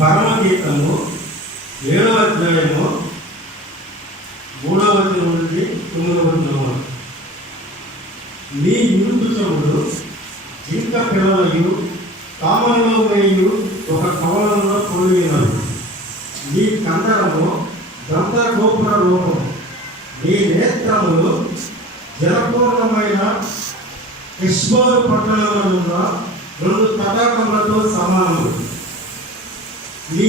పరమగీతము 7వ అధ్యాయము 3వ వచనం నుండి 9వ వచనం. నీ యూతు చెవుడు జింక పిల్లలయు కామలలో వేయు ఒక కవలంలో పోయినది. నీ కందరము గంధగోపుర రూపం, నీ నేత్రములు జలపూర్ణమైన హెష్బోను పట్టణంలో ఉన్న 2 తటాకములతో సమానము. నీ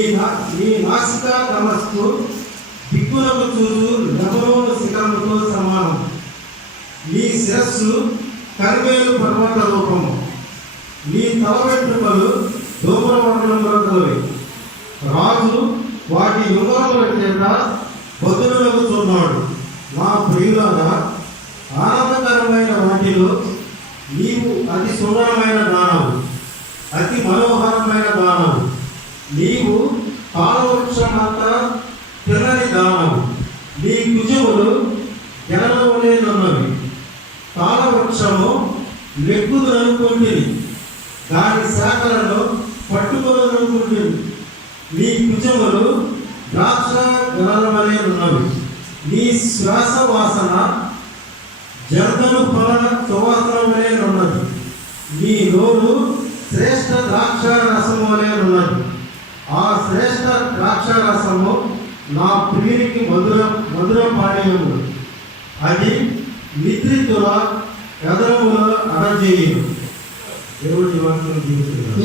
నాసికా దమస్కు దిక్కులకు చూసు లెబనోను శిఖరముతో సమానం. నీ శిరస్సు కర్మేలు పర్వత రూపము, నీ తల వెంట్రుకలు ధూమ్రవర్ణంలో కలవి. రాజు వాటి యుగముల చేత బదులులకు చూన్నాడు. నా ప్రియులారా, ఆనందకరమైన వాటిలో నీవు అతి సుందరమైన దానవు, అతి మనోహరమైన దానవు. నీవు పాలవృక్షమంత తినని దానవు. నీ కుజములు జనములేనున్నవి. పాలవృక్షము లెక్కుదనుకుంటుంది, దాని శాఖలను పట్టుకొననుకుంటుంది. నీ కుజములు ద్రాక్ష గలవలేనున్నవి. నీ శ్వాస వాసన జర్దను ఫల సువాసన వలెనున్నది. నీ నోరు శ్రేష్ఠ ద్రాక్ష రసము వలెనున్నది. ఆ శ్రేష్ఠ ద్రాక్ష రసము నా ప్రియునికి మధుర పానీయము. అది నిద్రితుల ఎదరములో అడజేయు. దేవుడి వాక్యం జీవిస్తున్నాడు.